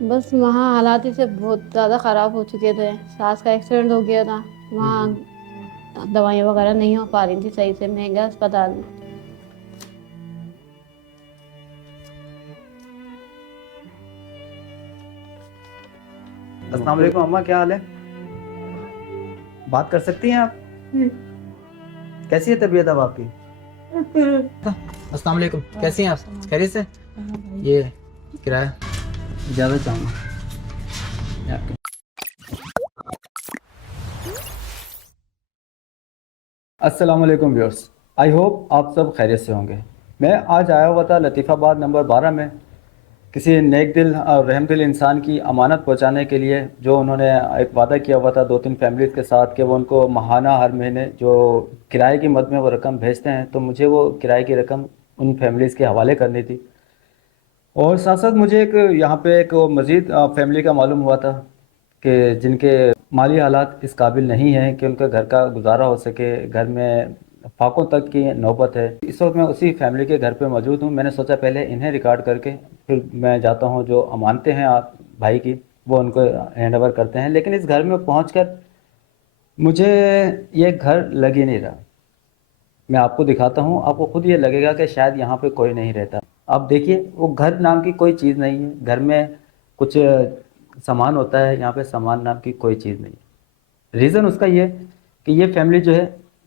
बस वहाँ हालात ही से बहुत ज़्यादा ख़राब हो चुके थे। सास का एक्सीडेंट हो गया था। वहाँ हम्म। दवाइयाँ वगैरह नहीं हो पा रही थी सही से, महंगा अस्पताल में। अस्सलाम वालेकुम अम्मा, क्या हाल है? बात कर सकती हैं आप? कैसी है तबीयत अब आपकी? अस्सलाम वालेकुम, कैसी हैं आप? खैरियत से? ये किराया इजाज़त चाहूँगा। अस्सलाम वालेकुम व्यूअर्स, आई होप आप सब खैरियत से होंगे। मैं आज आया हुआ था लतीफ़ाबाद नंबर 12 में किसी नेक दिल और रहमदिल इंसान की अमानत पहुंचाने के लिए, जो उन्होंने एक वादा किया हुआ था 2-3 फैमिलीज़ के साथ कि वो उनको माहाना हर महीने जो किराए की मद में वो रकम भेजते हैं, तो मुझे वो किराए की रकम उन फैमिलीज़ के हवाले करनी थी। और साथ साथ मुझे एक यहाँ पे एक मज़ीद फैमिली का मालूम हुआ था कि जिनके माली हालात इस काबिल नहीं हैं कि उनके घर का गुजारा हो सके, घर में फाकों तक की नौबत है। इस वक्त मैं उसी फैमिली के घर पे मौजूद हूँ। मैंने सोचा पहले इन्हें रिकॉर्ड करके फिर मैं जाता हूँ, जो अमानतें हैं आप भाई की वो उनको हैंड ओवर करते हैं। लेकिन इस घर में पहुँच मुझे ये घर लग ही नहीं रहा। मैं आपको दिखाता हूँ, आपको खुद ये लगेगा कि शायद यहाँ पे कोई नहीं रहता। आप देखिए, वो घर नाम की कोई चीज़ नहीं है। घर में कुछ सामान होता है, यहाँ पे सामान नाम की कोई चीज़ नहीं है। रीज़न उसका ये कि ये फैमिली जो है,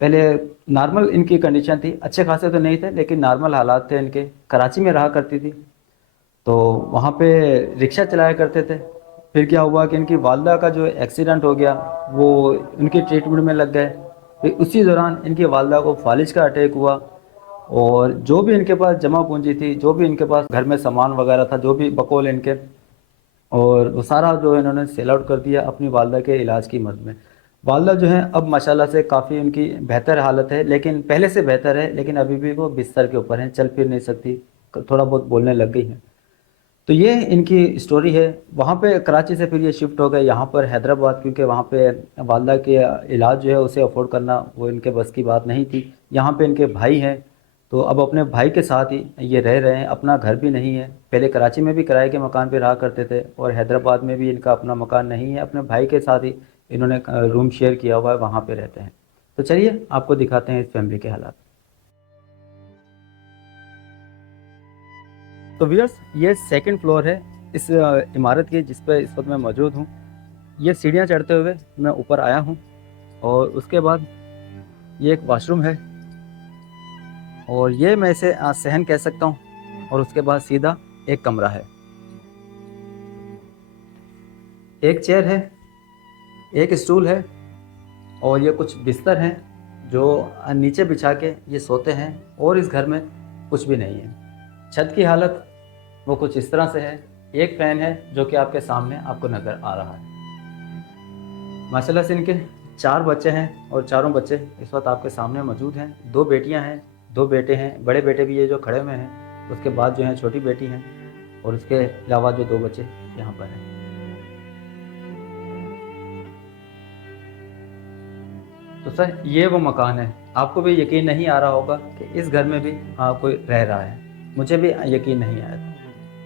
पहले नॉर्मल इनकी कंडीशन थी, अच्छे खासे तो नहीं थे लेकिन नॉर्मल हालात थे इनके। कराची में रहा करती थी, तो वहाँ पे रिक्शा चलाया करते थे। फिर क्या हुआ कि इनकी वालदा का जो एक्सीडेंट हो गया, वो उनकी ट्रीटमेंट में लग गए। फिर उसी दौरान इनकी वालदा को फालिज का अटैक हुआ, और जो भी इनके पास जमा पूंजी थी, जो भी इनके पास घर में सामान वगैरह था, जो भी बकौल इनके, और वो सारा जो है इन्होंने सेल आउट कर दिया अपनी वालदा के इलाज की मद में। वालदा जो है अब माशाल्लाह से काफ़ी उनकी बेहतर हालत है, लेकिन पहले से बेहतर है, लेकिन अभी भी वो बिस्तर के ऊपर हैं, चल फिर नहीं सकती, थोड़ा बहुत बोलने लग गई हैं। तो ये इनकी स्टोरी है। वहाँ पे कराची से फिर ये शिफ्ट हो गए यहाँ पर हैदराबाद, क्योंकि वहाँ पे वालदा के इलाज जो है उसे अफोर्ड करना वो इनके बस की बात नहीं थी। यहाँ पे इनके भाई हैं, तो अब अपने भाई के साथ ही ये रह रहे हैं। अपना घर भी नहीं है। पहले कराची में भी किराए के मकान पे रहा करते थे, और हैदराबाद में भी इनका अपना मकान नहीं है। अपने भाई के साथ ही इन्होंने रूम शेयर किया हुआ है, वहाँ पे रहते हैं। तो चलिए आपको दिखाते हैं इस फैमिली के हालात। तो व्यूअर्स, ये सेकंड फ्लोर है इस इमारत की जिस पर इस वक्त मैं मौजूद हूँ। ये सीढ़ियाँ चढ़ते हुए मैं ऊपर आया हूँ, और उसके बाद ये एक वॉशरूम है, और ये मैं इसे सहन कह सकता हूँ। और उसके बाद सीधा एक कमरा है, एक चेयर है, एक स्टूल है, और ये कुछ बिस्तर हैं जो नीचे बिछा के ये सोते हैं। और इस घर में कुछ भी नहीं है। छत की हालत वो कुछ इस तरह से है। एक फैन है जो कि आपके सामने आपको नज़र आ रहा है। माशाल्लाह से इनके 4 बच्चे हैं, और चारों बच्चे इस वक्त आपके सामने मौजूद हैं। 2 बेटियां हैं, 2 बेटे हैं। बड़े बेटे भी ये जो खड़े हुए हैं, उसके बाद जो है छोटी बेटी हैं, और उसके अलावा जो 2 बच्चे यहाँ पर हैं। तो सर, ये वो मकान है। आपको भी यकीन नहीं आ रहा होगा कि इस घर में भी कोई रह रहा है। मुझे भी यकीन नहीं आया था,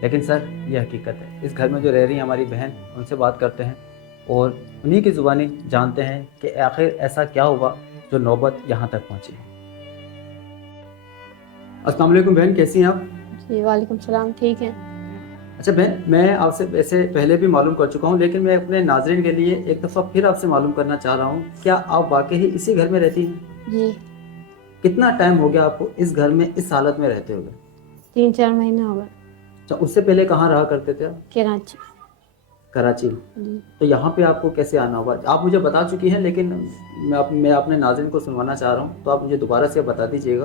लेकिन सर ये हकीकत है। इस घर में जो रह रही है हमारी बहन, उनसे बात करते हैं, और उन्हीं की ज़ुबानी जानते हैं कि आखिर ऐसा क्या हुआ जो नौबत यहाँ तक पहुँची है। अस्सलाम वालेकुम बहन, कैसी हैं आप? जी वालेकुम सलाम, ठीक है। अच्छा बहन, मैं आपसे वैसे पहले भी मालूम कर चुका हूँ, लेकिन मैं अपने नाजरीन के लिए एक दफ़ा फिर आपसे मालूम करना चाह रहा हूँ, क्या आप वाकई ही इसी घर में रहती हैं? जी। कितना टाइम हो गया आपको इस घर में इस हालत में रहते हुए? 3-4 महीने हो गए। अच्छा, उससे पहले कहाँ रहा करते थे आप? कराची। कराची। जी। तो यहाँ पे आपको कैसे आना हुआ? आप मुझे बता चुकी हैं, लेकिन मैं अपने नाज़रीन को सुनवाना चाह रहा हूँ, तो आप मुझे दोबारा से बता दीजिएगा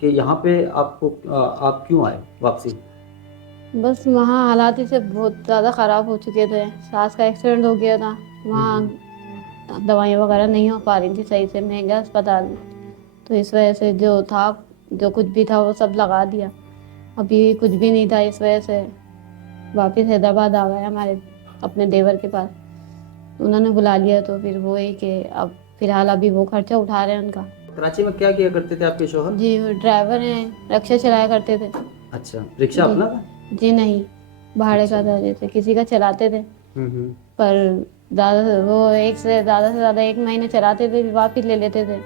कि यहाँ पे आपको आप क्यों आए वापसी? बस वहाँ हालात ही से बहुत ज़्यादा ख़राब हो चुके थे। सास का एक्सीडेंट हो गया था। वहाँ हम्म। दवाइयाँ वगैरह नहीं हो पा रही थी सही से, महंगा अस्पताल में। तो इस वजह से जो था, जो कुछ भी था वो सब लगा दिया। अभी कुछ भी नहीं था, इस वजह से वापस हैदराबाद आ गए हमारे अपने देवर के पास। उन्होंने बुला लिया, तो फिर वो ही कि अब फिलहाल अभी वो खर्चा उठा रहे हैं उनका। कराची में क्या किया करते थे आपके शोहर? जी, वो ड्राइवर हैं, रिक्शा चलाया करते थे। अच्छा, रिक्शा जी। अपना था? जी नहीं। भाड़े का था, जैसे किसी का चलाते थे, पर ज़्यादा वो एक से ज़्यादा 1 महीने चलाते थे, फिर वापस ले लेते थे।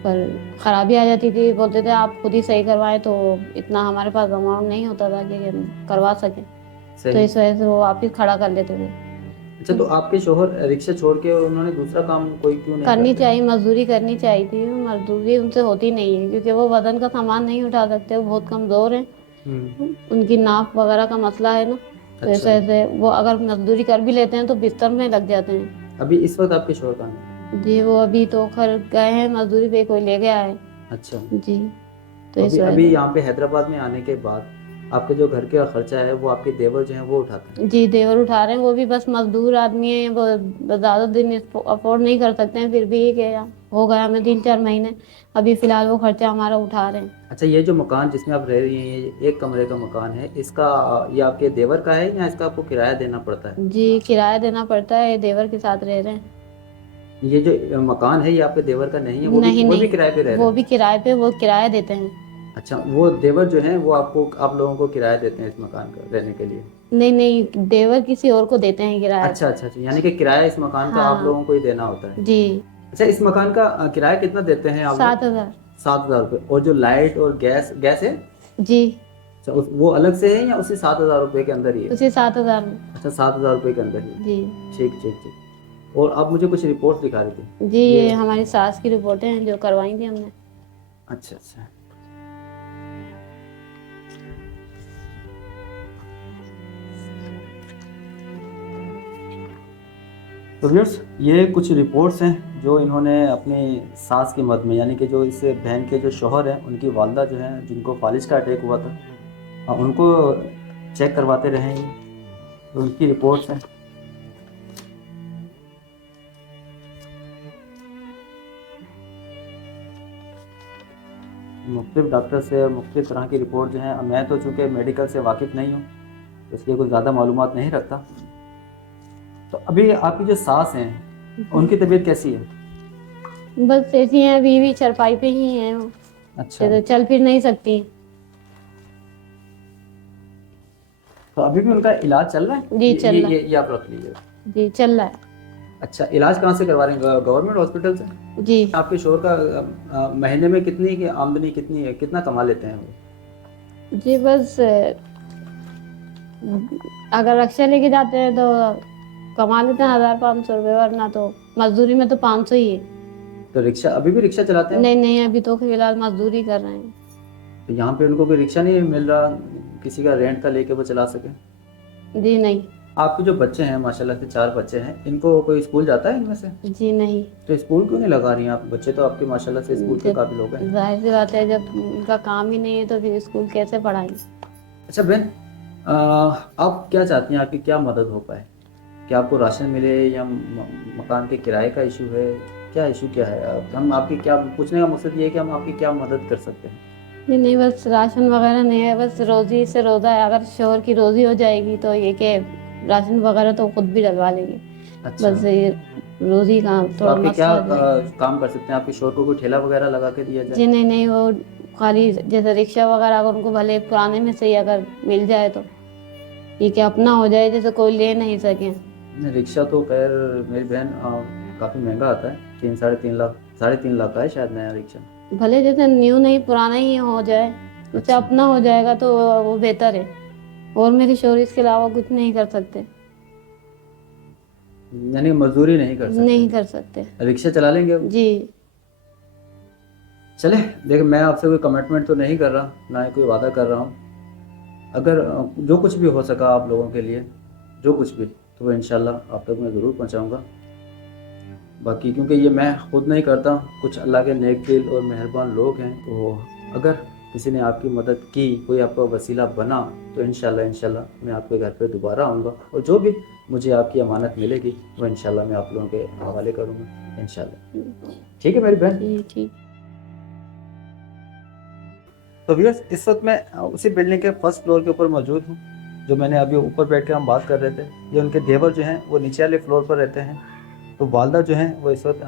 पर खराबी आ जाती थी, बोलते थे आप खुद ही सही करवाएं, तो इतना हमारे पास अमाउंट नहीं होता था कि हम करवा सकें, तो सही। इस वजह से वो वापस खड़ा कर लेते थे। अच्छा, तो आपके शोहर रिक्शा छोड़ के उन्होंने दूसरा काम कोई क्यों नहीं करनी करते? चाहिए, मजदूरी करनी चाहिए थी, मजदूरी उनसे होती नहीं है, क्योंकि वो वजन का सामान नहीं उठा सकते, वो बहुत कमज़ोर हैं, हम्म। उनकी नाप वगैरह का मसला है ना, तो इस अच्छा, वजह से वो अगर मजदूरी कर भी लेते हैं तो बिस्तर में लग जाते हैं। अभी इस वक्त आपके शोहर कहाँ हैं? जी, वो अभी तो खैर गए हैं मजदूरी पे, कोई ले गया है। अच्छा, जी, तो तो इस अभी वजह अभी से। यहाँ पे हैदराबाद में आने के बाद आपके जो घर का खर्चा है वो आपके देवर जो हैं वो उठाते हैं? जी, देवर उठा रहे हैं, वो भी बस मजदूर आदमी है, वो ज़्यादा दिन अफोर्ड नहीं कर सकते हैं, फिर भी क्या हो गया हमें 3-4 महीने, अभी फ़िलहाल वो खर्चा हमारा उठा रहे हैं। अच्छा, ये जो मकान जिसमें आप रह रही हैं, ये एक कमरे का मकान है, इसका ये आपके देवर का है या इसका आपको किराया देना पड़ता है? जी, किराया देना पड़ता है, देवर के साथ रह रहे हैं। ये जो मकान है ये आपके देवर का नहीं है, नहीं वो भी नहीं, किराए पे रह रहे वो हैं? भी किराए पे, वो किराया देते हैं। अच्छा, वो देवर जो हैं वो आपको आप लोगों को किराया देते हैं इस मकान का रहने के लिए? नहीं नहीं, देवर किसी और को देते हैं किराया अच्छा पे। अच्छा अच्छा, यानी कि किराया इस मकान का आप हाँ। लोगों को ही देना होता है। जी। अच्छा, इस मकान का किराया कितना देते हैं आप लोग? 7,000। 7,000 रुपये। और जो लाइट और गैस गैस है, जी, अच्छा वो अलग से है या उसी 7,000 रुपये के अंदर ही है? उसी 7,000 में। अच्छा, 7,000 रुपये के अंदर ही है। जी। ठीक ठीक ठीक। और आप मुझे कुछ रिपोर्ट दिखा रही थी जी, ये? ये हमारी सास की रिपोर्टें हैं जो करवाई थी हमने। अच्छा अच्छा। तो व्यूअर्स, ये कुछ रिपोर्ट्स हैं जो इन्होंने अपनी सास की मद में, यानी कि जो इस बहन के जो शौहर हैं उनकी वालदा जो हैं जिनको फालिज का अटैक हुआ था, उनको चेक करवाते रहे हैं, तो उनकी रिपोर्ट्स हैं। मुख्तलिफ डॉक्टर से मुख्तलिफ तरह की रिपोर्ट जो हैं, मैं तो चूँकि मेडिकल से वाकिफ़ नहीं हूँ तो इसलिए कुछ ज़्यादा मालूमात नहीं रखता। तो अभी आपकी जो सास हैं उनकी तबीयत कैसी है? बस ऐसी हैं, अभी भी चरपाई पे ही हैं वो, अच्छा, तो चल फिर नहीं सकती। तो अभी भी उनका इलाज चल रहा है? जी, चल रहा है। ये आप रख लीजिए। जी, चल रहा है। अच्छा, इलाज कहाँ से करवा रहे हैं? गवर्नमेंट हॉस्पिटल से? जी। आपके शोहर का महीने में कितनी की आमदनी कितनी है, कितना कमा लेते हैं वो? जी, बस अगर रक्षा लेके जाते हैं तो कमा लेते हैं 1,000-500 रुपये, वरना तो मजदूरी में तो 500 ही है। तो रिक्शा, अभी भी रिक्शा चलाते हैं वो? नहीं नहीं, अभी तो फिलहाल मजदूरी कर रहे हैं। तो यहाँ पे उनको कोई रिक्शा नहीं मिल रहा किसी का रेंट का लेके वो चला सके? जी नहीं। आपके जो बच्चे हैं माशाल्लाह से 4 बच्चे हैं, इनको कोई स्कूल जाता है इनमें से? जी नहीं। तो स्कूल क्यों नहीं लगा रही हैं आप? बच्चे तो आपके माशाल्लाह से स्कूल के जब काबिल हो गए। जाहिर सी बात है, जब उनका काम ही नहीं है तो फिर स्कूल कैसे पढ़ाएंगे। अच्छा बहन, आप क्या चाहती हैं, आपकी क्या मदद हो पाए? क्या आपको राशन मिले या मकान के किराए का इशू है? क्या इशू क्या है? हम आपकी क्या पूछने का मकसद ये है कि हम आपकी क्या मदद कर सकते हैं? नहीं नहीं, बस राशन वगैरह नहीं है, बस रोजी से रोज़ा है, अगर शोहर की रोजी हो जाएगी तो ये कि राशन वगैरह तो खुद भी डलवा लेंगे। अच्छा, बस ये रोजी का तो थोड़ा आपके क्या मसला है। काम कर सकते हैं? आपके शोर को कोई ठेला वगैरह लगा के दिया जी जाए? नहीं नहीं, वो खाली जैसे रिक्शा वगैरह अगर उनको भले पुराने में से ही अगर मिल जाए तो ये कि अपना हो जाए, जैसे कोई ले नहीं सके। नहीं, रिक्शा तो खैर मेरी बहन काफ़ी महंगा आता है, 3-3.5 लाख, 3.5 लाख का है शायद नया रिक्शा। भले जैसे न्यू नहीं, पुराना ही हो जाए, उससे अच्छा, अपना हो जाएगा तो वो बेहतर है। और मेरी शोहर इसके अलावा कुछ नहीं कर सकते। यानी मजदूरी नहीं कर नहीं सकते, कर सकते। रिक्शा चला लेंगे वो? जी। चले, देखिए मैं आपसे कोई कमिटमेंट तो नहीं कर रहा, ना ही कोई वादा कर रहा हूँ। अगर जो कुछ भी हो सका आप लोगों के लिए, जो कुछ भी, तो वो इंशाल्लाह आप तक मैं ज़रूर पहुँचाऊँगा। बाकी क्योंकि ये मैं खुद नहीं करता, कुछ अल्लाह के नेक दिल और मेहरबान लोग हैं, तो अगर किसी ने आपकी मदद की, कोई आपका वसीला बना, तो इंशाल्लाह मैं आपके घर पे दोबारा आऊँगा और जो भी मुझे आपकी अमानत मिलेगी वो इंशाल्लाह मैं आप लोगों के हवाले करूँगा इंशाल्लाह। ठीक है मेरी बहन? जी ठीक। तो व्यूअर्स, इस वक्त मैं उसी बिल्डिंग के फर्स्ट फ्लोर के ऊपर मौजूद हूँ, जो मैंने अभी ऊपर बैठ के हम बात कर रहे थे। ये उनके देवर जो हैं वो नीचे वाले फ्लोर पर रहते हैं, तो वालदा जो हैं वो इस वक्त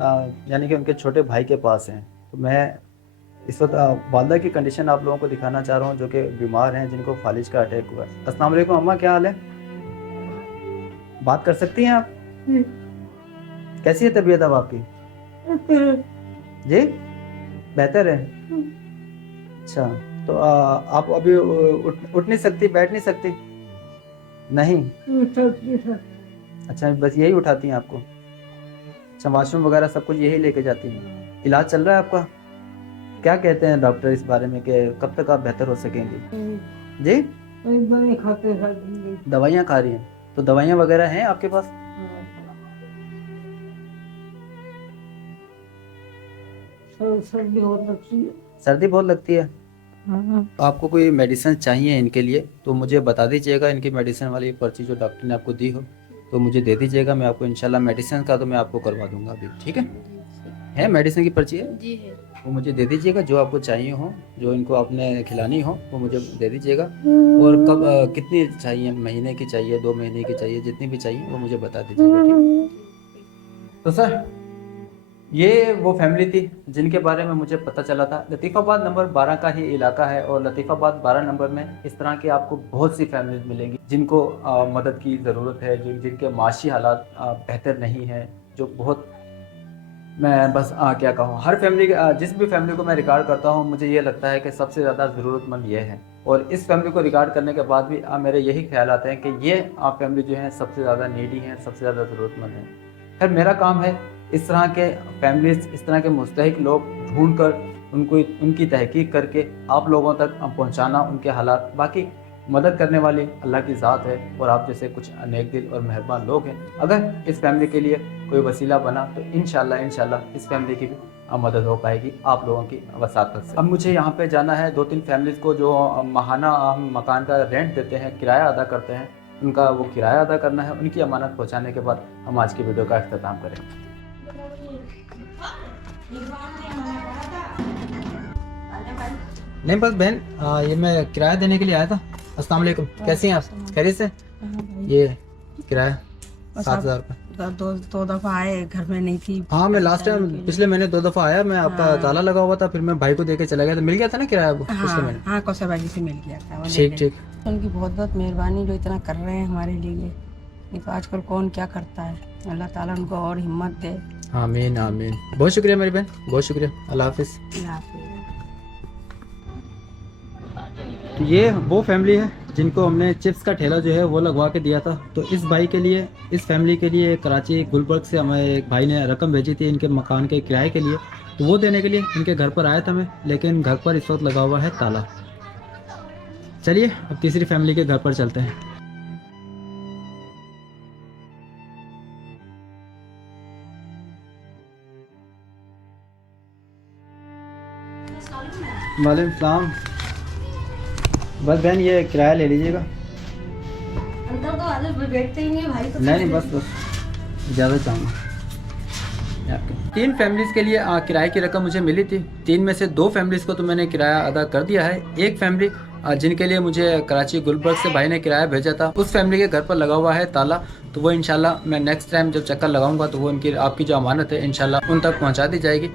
यानी कि उनके छोटे भाई के पास हैं। तो मैं इस वक्त वालदा की कंडीशन आप लोगों को दिखाना चाह रहा हूँ, जो कि बीमार हैं, जिनको फालिज का अटैक हुआ है। अस्सलाम वालेकुम अम्मा, क्या हाल है? बात कर सकती हैं आप? कैसी है तबीयत अब आपकी? जी, बेहतर है। अच्छा, तो आप अभी उठ नहीं सकती, बैठ नहीं सकती? नहीं। अच्छा, बस यही उठाती हैं आपको? अच्छा, वॉशरूम वगैरह सब कुछ यही लेके जाती हैं? इलाज चल रहा है आपका? क्या कहते हैं डॉक्टर इस बारे में कि कब तक आप बेहतर हो सकेंगी? जी, दवाइयाँ खा रही हैं? तो दवाइयाँ वगैरह हैं आपके पास? सर्दी बहुत लगती है? तो आपको कोई मेडिसिन चाहिए इनके लिए तो मुझे बता दीजिएगा। इनकी मेडिसिन वाली पर्ची जो डॉक्टर ने आपको दी हो तो मुझे दे दीजिएगा, मैं आपको इंशाल्लाह मेडिसिन का तो मैं आपको करवा दूंगा अभी, ठीक है? मेडिसिन की पर्ची है? जी है। वो मुझे दे दीजिएगा, जो आपको चाहिए हो, जो इनको आपने खिलानी हो वो मुझे दे दीजिएगा। और कब कितनी चाहिए, महीने की चाहिए, 2 महीने की चाहिए, जितनी भी चाहिए वो मुझे बता दीजिएगा, ठीक? तो सर, ये वो फैमिली थी जिनके बारे में मुझे पता चला था। लतीफ़ाबाद नंबर 12 का ही इलाका है और लतीफ़ाबाद 12 नंबर में इस तरह की आपको बहुत सी फैमिलीज मिलेंगी जिनको मदद की ज़रूरत है, जिनके माशी हालात बेहतर नहीं है, जो बहुत, मैं बस क्या कहूँ, हर फैमिली जिस भी फैमिली को मैं रिकॉर्ड करता हूँ मुझे ये लगता है कि सबसे ज़्यादा ज़रूरतमंद ये है। और इस फैमिली को रिकॉर्ड करने के बाद भी मेरे यही ख्याल आते हैं कि ये फैमिली जो है सबसे ज़्यादा नीडी है, सबसे ज़्यादा ज़रूरतमंद है। फिर मेरा काम है इस तरह के फैमिलीज, इस तरह के मुस्तहिक लोग ढूंढ कर उनको, उनकी तहकीक करके आप लोगों तक पहुँचाना उनके हालात। बाकी मदद करने वाली अल्लाह की ज़ात है और आप जैसे कुछ नेक दिल और मेहरबान लोग हैं। अगर इस फैमिली के लिए कोई वसीला बना तो इंशाल्लाह इस फैमिली की भी मदद हो पाएगी आप लोगों की वसातत से। अब मुझे यहाँ पे जाना है 2-3 फैमिलीज़ को जो माहाना हम मकान का रेंट देते हैं, किराया अदा करते हैं, उनका वो किराया अदा करना है। उनकी अमानत पहुँचाने के बाद हम आज की वीडियो का अख्ताम करेंगे। नहीं बस बहन, ये मैं किराया देने के लिए आया था। अस्सलाम वालेकुम, कैसी हैं आप? खैरियत से? ये किराया 7,000 रुपये। दो दफा आए, घर में नहीं थी। हाँ, मैं लास्ट टाइम पिछले महीने 2 दफा आया, मैं आपका ताला लगा हुआ था, फिर मैं भाई को देके चला गया था। मिल गया था ना किराया वो पिछले महीने? हाँ, कौशल भाई से मिल गया था। ठीक। उनकी बहुत बहुत मेहरबानी जो इतना कर रहे हैं हमारे लिए। नहीं तो आजकल कौन क्या करता है। अल्लाह ताला उनको और हिम्मत दे। आमीन आमीन। बहुत शुक्रिया मेरी बहन, बहुत शुक्रिया। अल्लाह हाफिज़। तो ये वो फैमिली है जिनको हमने चिप्स का ठेला जो है वो लगवा के दिया था। तो इस भाई के लिए, इस फैमिली के लिए कराची गुलबर्ग से हमें एक भाई ने रकम भेजी थी इनके मकान के किराए के लिए, तो वो देने के लिए इनके घर पर आया था मैं, लेकिन घर पर इस वक्त लगा हुआ है ताला। चलिए अब तीसरी फैमिली के घर पर चलते हैं। वालेकुम सलाम। बस बहन ये किराया ले लीजिएगा। अंदर तो आदत बैठते ही नहीं भाई। तो नहीं बस ज़्यादा चाहूँगा। 3 फैमिलीज़ के लिए किराए की रकम मुझे मिली थी। 3 में से 2 फैमिलीज़ को तो मैंने किराया अदा कर दिया है। एक फैमिली जिनके लिए मुझे कराची गुलबर्ग से भाई ने किराया भेजा था, उस फैमिली के घर पर लगा हुआ है ताला। तो वो इंशाल्लाह मैं नेक्स्ट टाइम जब चक्कर लगाऊंगा तो वो उनकी, आपकी जो अमानत है इंशाल्लाह उन तक पहुंचा दी जाएगी।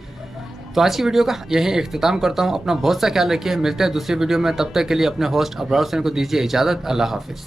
तो आज की वीडियो का यहीं इख्तिताम करता हूं। अपना बहुत सा ख्याल रखिए, मिलते हैं दूसरी वीडियो में। तब तक के लिए अपने होस्ट अबरार हुसैन को दीजिए इजाज़त। अल्लाह हाफिज़।